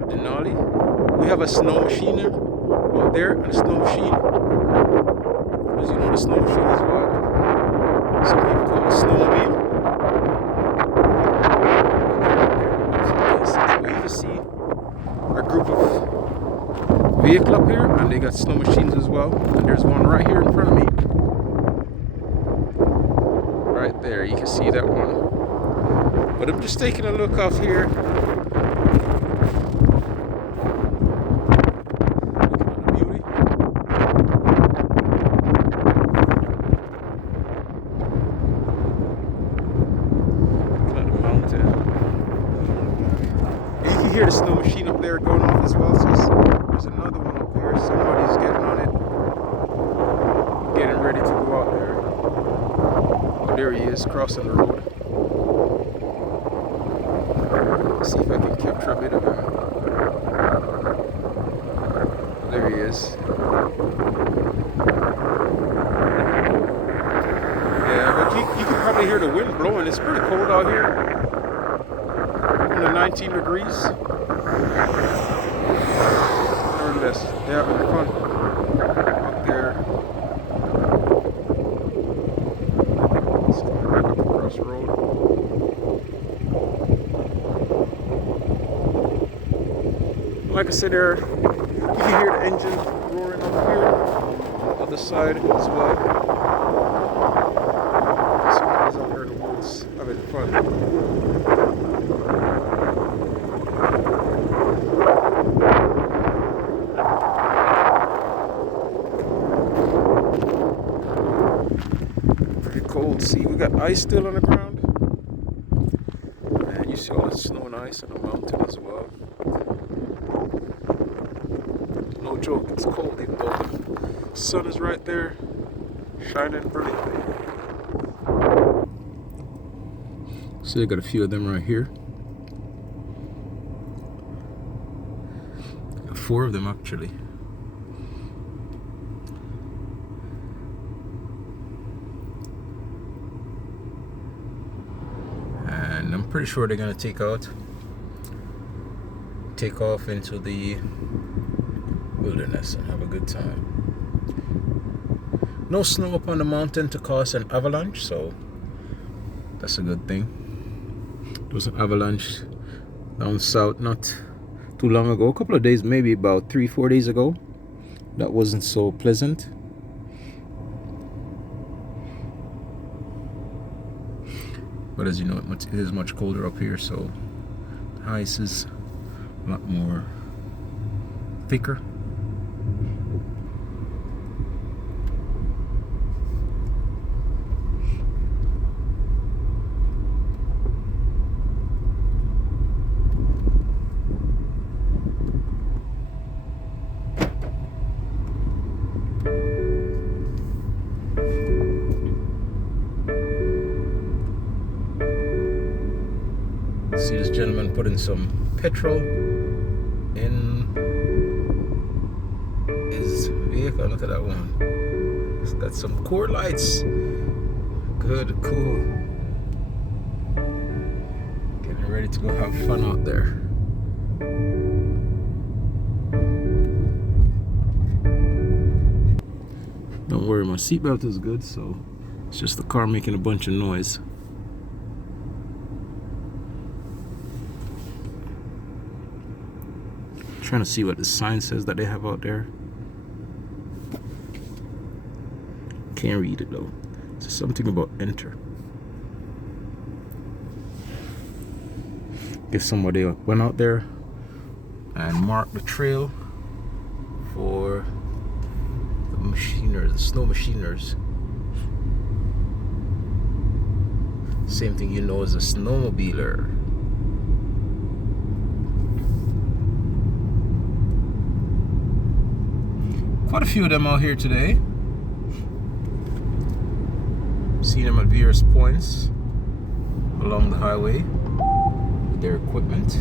at Denali. We have a snow machine out there, and a snow machine, as you know, the snow machine is what some people call a snowmobile. But you can see a group of vehicle up here, and they got snow machines as well. And there's one right here in front of me. Right there, you can see that one. But I'm just taking a look off here. Hear the snow machine up there going off as well. So there's another one up here. Somebody's getting on it, getting ready to go out there. Oh, there he is, crossing the road. Let's see if I can capture a bit of him. There he is. Yeah, but you can probably hear the wind blowing. It's pretty cold out here. 19 degrees. Nevertheless, they're having fun up there. Let's go back up across the road. Like I said, there you can hear the engine roaring up here on the other side as well. Somebody's out there in the woods having fun. Cold. See, we got ice still on the ground, and you see all the snow and ice on the mountain as well. No joke, it's cold even though the sun is right there shining brilliantly. See, I got a few of them right here. Got 4 of them actually. And I'm pretty sure they're gonna take off into the wilderness and have a good time. No snow up on the mountain to cause an avalanche, so that's a good thing. There was an avalanche down south not too long ago, a couple of days, maybe about 3-4 days ago. That wasn't so pleasant. But as you know, it is much colder up here, so the ice is a lot more thicker. See this gentleman putting some petrol in his vehicle. Look at that one. It's got some core lights. Good, cool. Getting ready to go have fun out there. Don't worry, my seatbelt is good, so it's just the car making a bunch of noise. Trying to see what the sign says that they have out there. Can't read it though. It's something about enter. Guess somebody went out there and marked the trail for the machiners, the snow machiners. Same thing you know as a snowmobiler. Quite a few of them out here today. See them at various points along the highway with their equipment.